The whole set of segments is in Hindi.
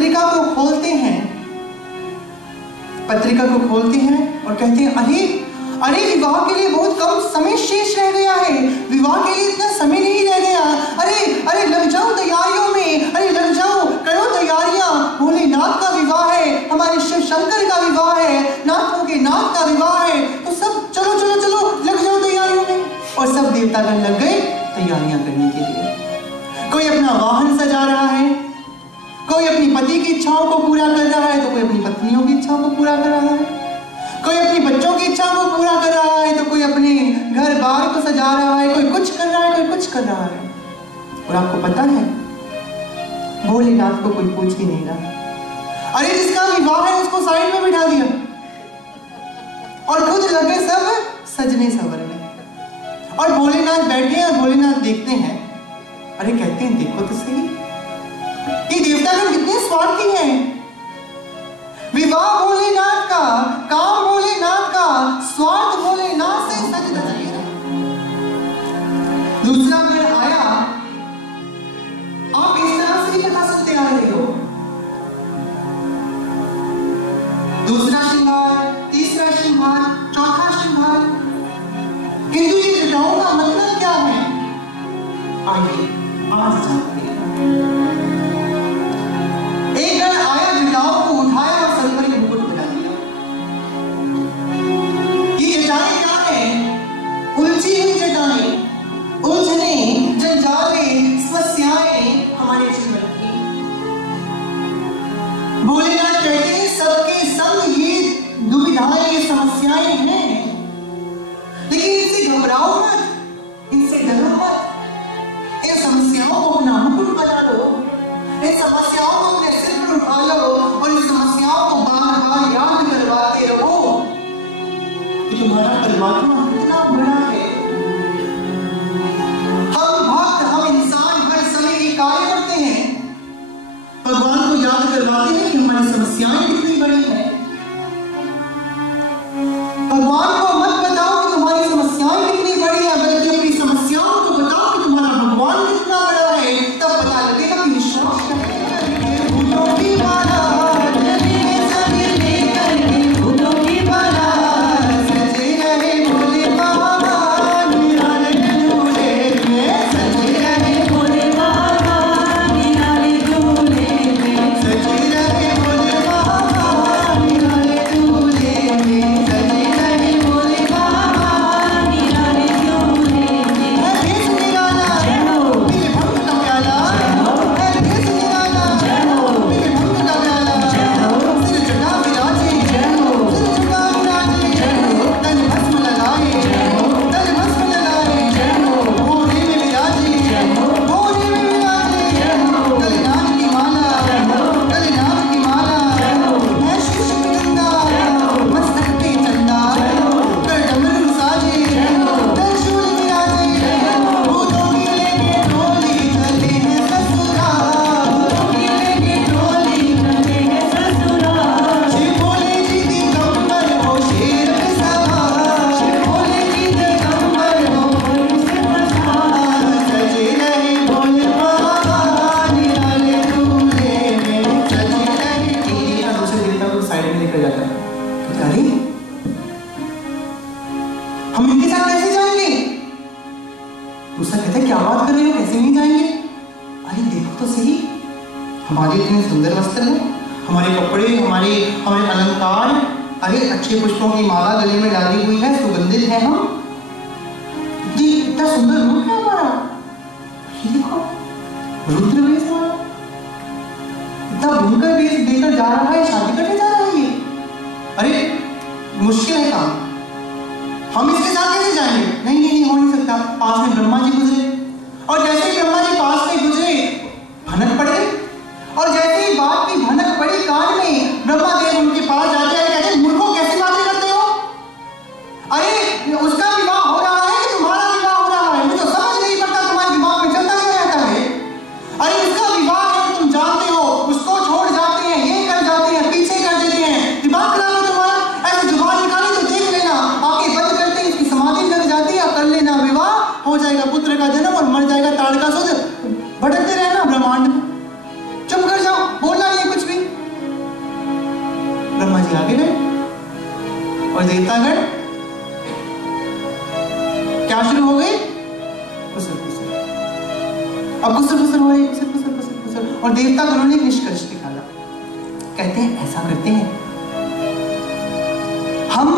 पत्रिका को खोलते हैं, पत्रिका को खोलते हैं और कहते हैं अरे अरे विवाह के लिए बहुत कम समय शेष रह गया है, विवाह के लिए इतना समय नहीं रह गया, अरे अरे लग जाओ तैयारियों में, अरे लग जाओ, करो तैयारियां, भोलेनाथ का विवाह है, हमारे शिव शंकर का विवाह है, नाथों के नाथ का विवाह है, तो सब चलो चलो चलो लग जाओ तैयारियों में। और सब देवतागण लग गए तैयारियां करने के लिए। कोई अपना वाहन सजा रहा है, कोई अपनी पति की इच्छाओं को पूरा कर रहा है, तो कोई अपनी पत्नियों की इच्छाओं को पूरा कर रहा है, कोई अपनी बच्चों की इच्छाओं को पूरा कर रहा है, तो कोई अपने घर बार को सजा रहा है, कोई कुछ कर रहा है, कोई कुछ कर रहा है। और आपको पता है भोलेनाथ को कोई पूछ ही नहीं रहा। अरे जिसका विवाह है उसको साइड में बिठा दिया और खुद लगे सब सजने संवरने। और भोलेनाथ बैठे हैं और भोलेनाथ देखते हैं, अरे कहते हैं देखो तो सही ये देवतागण कितने स्वार्थी हैं। विवाह भोलेनाथ का, काम भोलेनाथ का, स्वार्थ भोलेनाथ से सज धज गया। दूसरा गण आया, आप इस तरह से नहीं बता सकते आ रहे हो। दूसरा श्रृंगार, तीसरा श्रृंगार, चौथा श्रृंगार, किंतु ये जटाओं का मतलब क्या है? आइए आज जानते हैं। एक गण आया, जटाओं को उठाया और सर पर एक मुकुट बिठा दिया। ये जटाएं क्या है? उलझी हुई जटाएं, उलझने, जंजाले, समस्याएं हमारे जीवन की। भोलेनाथ कहते हैं सबके संग ये दुविधाएं, ये समस्याएं हैं, लेकिन इनसे घबराओ मत, इनसे डरो मत। इन समस्याओं को अपना मुकुट बना लो, इन समस्याओं को अपने सिर पर उठा लो और इन समस्याओं को बार बार याद करवाते रहो कि तुम्हारा परमात्मा कितना बड़ा है। हम भक्त, हम इंसान हर समय ये कार्य करते हैं, भगवान को याद करवाते हैं कि हमारी समस्याएं कितनी बड़ी हैं। भगवान को मत बताओ कि तुम्हारी समस्याएं कितनी बड़ी है, बल्कि अपनी समस्याओं को बताओ कि तुम्हारा भगवान कितना बड़ा है, तब पता लगेगा कि विश्वास करें। फूलों की माला जले सजे लेकर, फूलों की माला सजे रहे भोले बाबा, निराले झूले में सजे रहे भोले बाबा, निराले झूले में सजे रहे भोले बाबा, निराले झूले में सजे रहे भोले बाबा, निराले झूले में। है देश निराला, मेरे भक्त का प्याला, है देश निराला, मेरे भक्त का प्याला। सिर जटा विराजे, सिर जटा विराजे, तन भस्म लगाए, तन भस्म लगाए, भोरे में विराजे, भोरे में विराजे, गले नाम की माला, गले नाम की माला, है शीश में गंगा, मस्तक पे चंदा, कर डमरू साजे, त्रिशूल विराजे, भूतों की लेके डोली चले हैं ससुरा, भूतों की लेके डोली चले हैं ससुरा। शिव भोले जी दिगंबर हो शेर पे सवार, शिव भोले जी दिगंबर हो शेर पे सवार, सजे रहे भोले बाबा, निराले झूले में सजे रहे। एक का दूसरे देवता को साइड में लेकर जाता है, कहता अरे हम इनके साथ कैसे जाएंगे? दूसरा कहता है क्या बात कर रहे हो, कैसे नहीं जाएंगे? अरे देखो तो सही, हमारे इतने सुंदर वस्त्र हैं, हमारे कपड़े, हमारे हमारे अलंकार, अरे अच्छे पुष्पों की माला गले में डाली हुई है, सुगंधित है हम, इतना सुंदर रूप है हमारा, ये देखो रुद्र वेश हमारा, इतना भयंकर वेश देकर जा रहा है, शादी करने जा रहा है ये। अरे मुश्किल है काम, हम इसके साथ कैसे जाएंगे? नहीं नहीं नहीं, हो नहीं सकता। पास में ब्रह्मा जी गुजरे और जैसे ही ब्रह्मा जी पास में गुजरे भनक पड़ गई, और जैसे ही बात की भनक पड़ी कान में, ब्रह्मा देव उनके पास जाते हैं, कहते मूर्खों कैसे बातें करते हो? अरे उसका विवाह हो रहा है कि तुम्हारा विवाह हो रहा है? मुझे समझ नहीं पड़ता तुम्हारे दिमाग में चलता क्या रहता है। अरे उसका विवाह है, तुम जानते हो, उसको छोड़ जाते हैं, ये कर जाते हैं, पीछे कर देते हैं, दिमाग खराब है तुम्हारा। ऐसे जुबान निकाली तो देख लेना, आंखें बंद करते इसकी समाधि लग जाती है, कर लेना विवाह, हो जाएगा पुत्र का जन्म और मर जाएगा ताड़कासुर, भटकते रहना ब्रह्मांड में। चुप कर जाओ, बोलना नहीं कुछ भी। देवतागण क्या शुरू हो गए? कुसर कुसर। अब कुसर कुसर हो रही, कुसर कुसर कुसर कुसर। और देवतागणों ने निष्कर्ष निकाला, कहते हैं ऐसा करते हैं, हम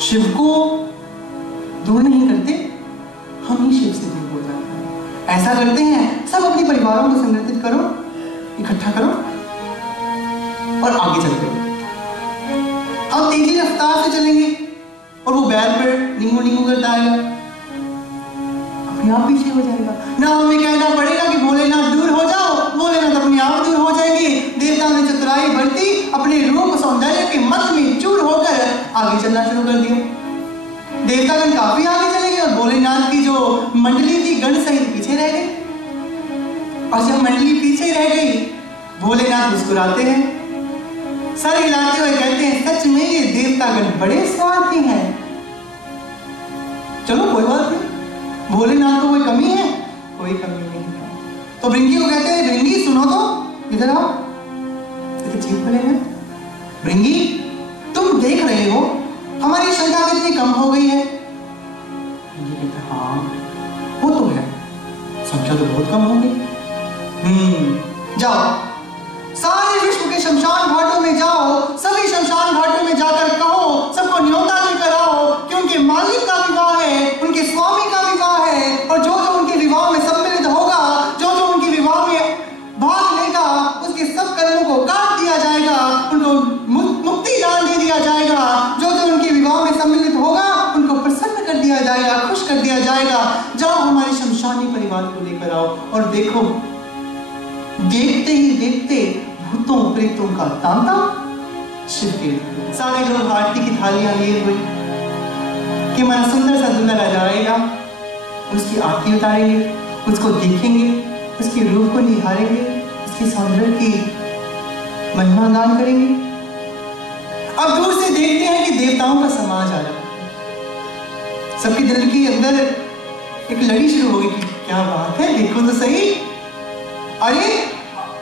शिव को दूर नहीं करते, हम ही शिव से दूर हो जाते हैं। ऐसा करते हैं, सब अपने परिवारों को संगठित करो, इकट्ठा करो और आगे चलते हो। हम तेजी रफ्तार से चलेंगे और वो बैल पर नींबू नींबू करता आएगा, अपने आप पीछे हो जाएगा। ना हमें कहना पड़ेगा कि भोलेनाथ दूर हो जाओ, भोलेनाथ अपने आप दूर हो जाएंगे। देवताओं ने चतुराई बरती, अपने रूप सौंदर्य के मत में चूर होकर आगे चलना शुरू कर दिया। देवतागण काफी आगे चले गए और भोलेनाथ की जो मंडली थी गण सहित पीछे रह गई। और जब मंडली पीछे रह गई, भोलेनाथ मुस्कुराते हैं, सर हिलाते हुए कहते हैं, सच में ये देवतागण बड़े स्वार्थी हैं। चलो कोई बात नहीं, भोलेनाथ को कोई कमी है? कोई कमी नहीं है। तो भृंगी को कहते हैं, भृंगी सुनो तो, इधर आओ। ठीक बोलेंगे, भृंगी तुम देख रहे हो हमारी संख्या कितनी कम हो गई है? ये कहते हैं, हाँ वो तो है, संख्या तो बहुत कम हो गई। जाओ सारे विश्व के शमशान घाटों में जाओ, सभी शमशान घाटों में जाकर कहो, सबको न्योता लेकर आओ कि उनके मालिक का विवाह है, उनके स्वामी का विवाह है, और जो जो उनके विवाह में सम्मिलित होगा, जो जो उनके विवाह में भाग लेगा, उसके सब कर्मों को काट दिया जाएगा, उनको मुक्ति दान दे दिया जाएगा। जो जो उनके विवाह में सम्मिलित होगा, उनको प्रसन्न कर दिया जाएगा, खुश कर दिया जाएगा। जाओ हमारे शमशानी परिवार को लेकर आओ। और देखो, देखते ही देखते भूतों प्रेतों का तांता शिव के सारे लोग आरती की थालियां लिए हुए कि हमारा सुंदर सा दूल्हा राजा आएगा, उसकी आरती उतारेंगे, उसको देखेंगे, उसके रूप को निहारेंगे, उसके सौंदर्य की महिमा गान करेंगे। अब दूर से देखते हैं कि देवताओं का समाज आ रहा है। सबके दिल के अंदर एक लड़ी शुरू होगी कि क्या बात है, देखो तो सही, अरे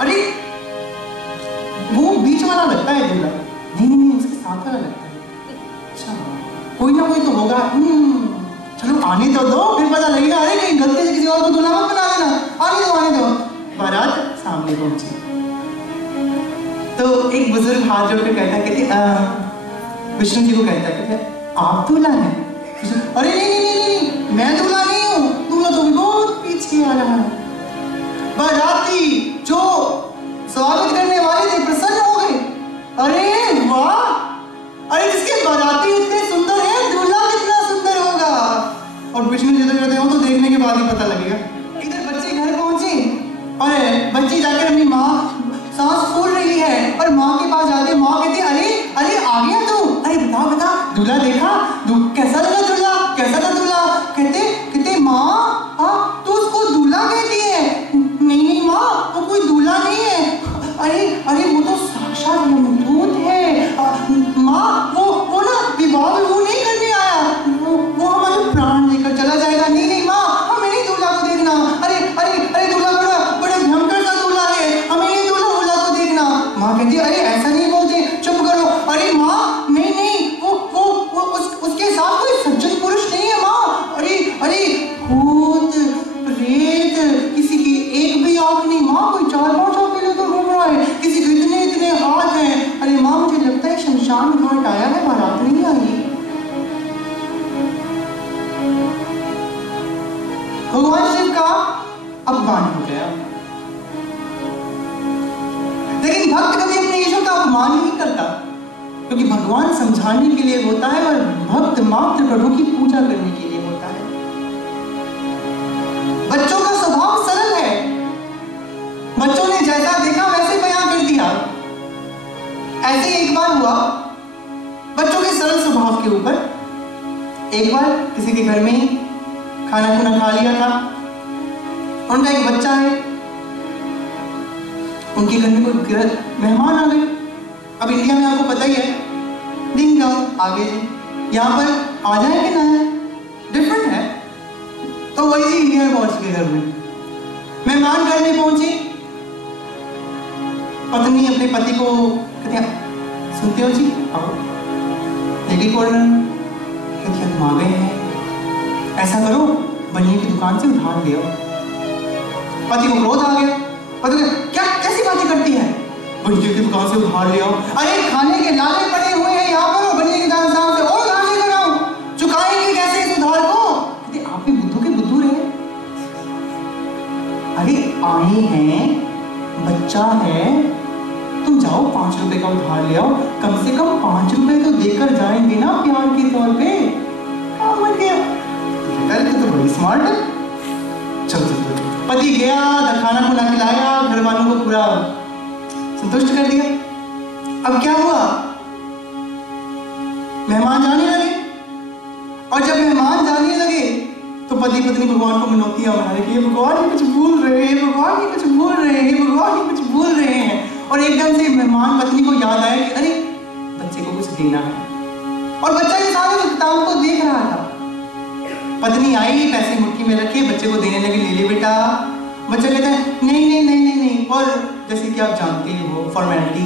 अरे वो बीच वाला लगता है दूल्हा, नहीं उसके साथ वाला लगता है। अच्छा कोई ना कोई तो होगा, चलो आने तो दो, फिर पता लगेगा। अरे कहीं गलती से किसी और को दूल्हा मत बना देना, आने दो। बारात सामने पहुंची तो एक बुजुर्ग हाथ जोड़कर कहते विष्णु जी को कहता आप दूल्हा हैं? अरे नहीं, मैं दूल्हा नहीं हूँ, दूल्हा तो बहुत पीछे आ रहा है। बाराती जो स्वागत करने वाले थे प्रसन्न हो गए, अरे वाह, अरे जिसके बाराती इतने सुंदर है, दूल्हा कितना सुंदर होगा। और विष्णु जी तो कहते हैं, वो तो देखने के बाद ही पता लगेगा। इधर बच्चे घर पहुंचे और बच्ची जाकर अपनी माँ सांस फूल रही है और माँ के पास जाते, माँ कहती अरे आ गया तू, अरे बता दूल्हा देखा, कैसा लगा दूल्हा, कैसा था दूल्हा? कहते माँ तू उसको दूल्हा कहती है? नहीं माँ, वो कोई दूल्हा नहीं है। अरे वो तो साक्षात यमदूत है माँ, वो ना विवाह में वो नहीं करने आया, वो हमारे प्राण लेकर चला जाएगा। नहीं माँ, हमें नहीं दूल्हा को देखना। अरे दूल्हा बड़ा भयंकर सा दूल्हा है, हमें नहीं दूल्हा को देखना। माँ कहती अरे ऐसा नहीं बोलते, चुप करो। अरे माँ नहीं, वो उसके साथ कोई सज्जन पुरुष नहीं है माँ। अरे भूत प्रेत, किसी की एक भी आंख नहीं माँ, कोई 4-5 आंखें लेकर घूम रहा है, किसी के इतने हाथ हैं। अरे माँ मुझे लगता है शमशान घाट आया है, बारात नहीं आई। भगवान शिव का अपमान हो गया। लेकिन भक्त कभी अपने ईश्वर का अपमान नहीं करता, क्योंकि भगवान समझाने के लिए होता है और भक्त मात्र प्रभु की पूजा करने के लिए होता है। बच्चों का स्वभाव सरल है, बच्चों ने जैसा देखा वैसे बयां कर दिया। ऐसे एक बार हुआ, बच्चों के सरल स्वभाव के ऊपर एक बार किसी के घर में खाना खुना खा लिया था, उनका एक बच्चा है, उनके घर में कोई मेहमान आ गए। अब इंडिया में आपको पता ही है, दिन गाँव आगे जी, यहाँ पर आ जाए कि ना है डिफरेंट है। तो वही जी इंडिया में पहुंच गए, घर में मेहमान घर में पहुंचे, पत्नी अपने पति को कहते हैं सुनते हो जी आओ, एक कॉर्नर कहती तुम आ गए हैं, ऐसा करो बनिए की दुकान से उधार ले आओ। पति को क्रोध आ गया, पति को क्या कैसी बातें करती है, बनिए की दुकान से उधार ले आओ, अरे खाने के लाले पड़े हुए हैं यहाँ पर, बनिए की दुकान से और उधार लेकर आओ, चुकाएंगे कैसे इस उधार को? कहते आप भी बुद्धू के बुद्धू रहे, अरे आए हैं, बच्चा है, तुम जाओ 5 रुपए का उधार ले आओ, कम से कम 5 रुपए तो देकर जाएंगे ना प्यार के तौर पे। तो बड़ी स्मार्ट है। चल पति गया, खाना खुना खिलाया, घर वालों को पूरा संतुष्ट कर दिया। अब क्या हुआ, मेहमान जाने लगे, और जब मेहमान जाने लगे तो पति पत्नी भगवान को मनौतियां बना रहे कि भगवान ये कुछ भूल रहे हैं, भगवान ये कुछ भूल रहे हैं, भगवान ये कुछ भूल रहे हैं। और एकदम से मेहमान पत्नी को याद आया कि अरे बच्चे को कुछ देना है, और बच्चा ये सारे किताब को देख रहा था। पत्नी आई, पैसे मुट्ठी में रखे, बच्चे को देने लगी, ले ले बेटा। बच्चा कहता है नहीं नहीं नहीं नहीं नहीं, और जैसे कि आप जानते हो फॉर्मेलिटी,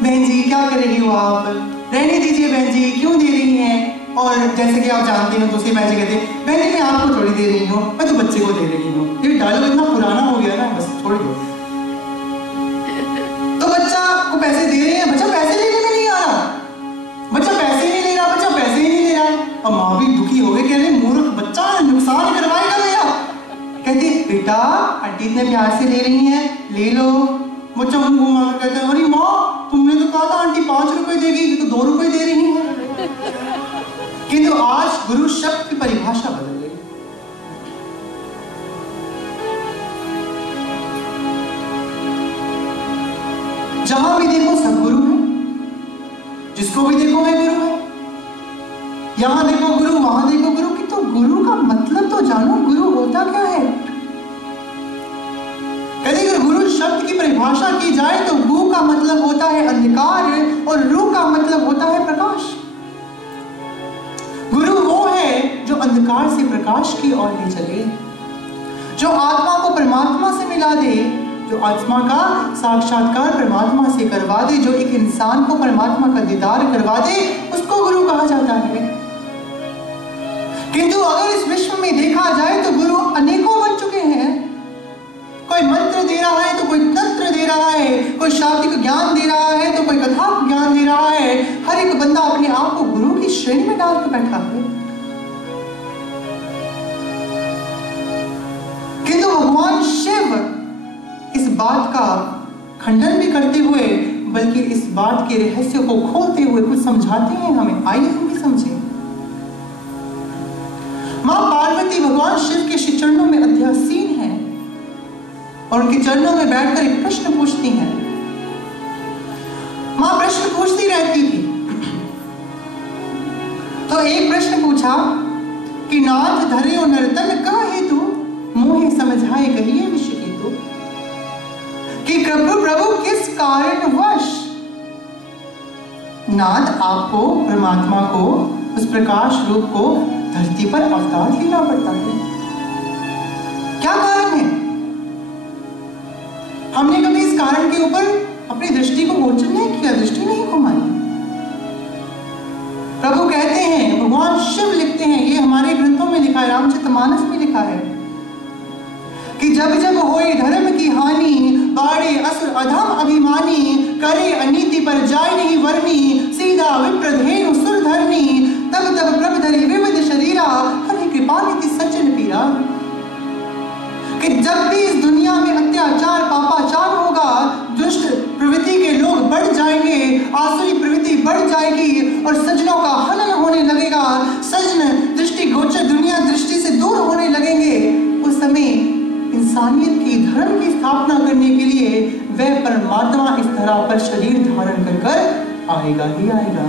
बहन जी क्या कर रही हो आप, रहने दीजिए बहन जी, क्यों दे रही हैं? और जैसे कि आप जानते हो दूसरी बहन जी कहते हैं बहन जी मैं आपको थोड़ी दे रही हूँ, मैं तो बच्चे को दे रही हूँ। ये डायलॉग इतना पुराना हो गया ना, बस छोड़ दो। तो बच्चा को पैसे दे रहे हैं, बच्चा पैसे लेने में नहीं आ रहा, बच्चा पैसे नहीं ले रहा, बच्चा पैसे ही नहीं ले रहा। और माँ भी दुखी हो गई, कह रहे मूर्ख बच्चा, नुकसान करवाएगा मेरा। कहती बेटा आंटी इतने प्यार से ले रही हैं, ले लो। बच्चा मुंह घुमा कर कहता है अरे माँ तुमने तो कहा था आंटी 5 रुपए देगी, ये तो 2 रुपए दे रही है। किंतु आज गुरु शब्द की परिभाषा बदल गई। जहां भी देखो सब गुरु है, जिसको भी देखो वह गुरु है, यहां देखो गुरु, वहां देखो गुरु। कि तो गुरु का मतलब तो जानो, गुरु होता क्या है? यदि अगर गुरु शब्द की परिभाषा की जाए तो गु का मतलब होता है अंधकार और रू का मतलब होता है प्रकाश। गुरु वो है जो अंधकार से प्रकाश की ओर ले चले, जो आत्मा को परमात्मा से मिला दे, जो आत्मा का साक्षात्कार परमात्मा से करवा दे, जो एक इंसान को परमात्मा का दीदार करवा दे, उसको गुरु कहा जाता है। किंतु अगर इस विश्व में देखा जाए तो गुरु अनेकों बन चुके हैं। कोई मंत्र दे रहा है तो कोई तंत्र दे रहा है, कोई शाब्दिक ज्ञान दे रहा है तो कोई कथा ज्ञान दे रहा है। हर एक बंदा अपने आप को गुरु की श्रेणी में डाल के बैठा है। किंतु भगवान शिव इस बात का खंडन भी करते हुए, बल्कि इस बात के रहस्य को खोलते हुए कुछ समझाते हैं हमें। आइए हम भी समझें। मां पार्वती भगवान शिव के श्री चरणों में अध्यासीन है और उनके चरणों में बैठकर एक प्रश्न पूछती हैं। मां प्रश्न पूछती रहती थी। तो एक प्रश्न पूछा कि नाथ धरे और नर्तन कह हेतु, मोहे समझाए कहिए विश्व हेतु। कि प्रभु किस कारणवश नाथ आपको, परमात्मा को, उस प्रकाश रूप को धरती पर अवतार लेना पड़ता है? क्या कारण है? हमने कभी इस कारण के ऊपर अपनी दृष्टि को गोचर नहीं किया, दृष्टि नहीं घुमाई। प्रभु कहते हैं, भगवान शिव लिखते हैं, ये हमारे ग्रंथों में लिखा है, रामचरितमानस में लिखा है कि जब जब होए धर्म की हानि, बाड़े असुर अधम अभिमानी, करे अनीति पर जाय नहीं वर्णी, सीधा विप्रधेनु सुर धरनी, तब तब प्रभ धरे विविध शरीरा, हरि कृपा निधि सज्जन पीरा। कि जब भी इस दुनिया में अत्याचार पापाचार होगा, दुष्ट प्रवृत्ति के लोग बढ़ जाएंगे, आसुरी प्रवृत्ति बढ़ जाएगी और सज्जनों का हनन होने लगेगा, सज्जन दृष्टि गोचर दुनिया दृष्टि से दूर होने लगेंगे। उस समय इंसानियत की, धर्म की स्थापना करने के लिए वह परमात्मा इस धरा पर शरीर धारण कर आएगा ही आएगा।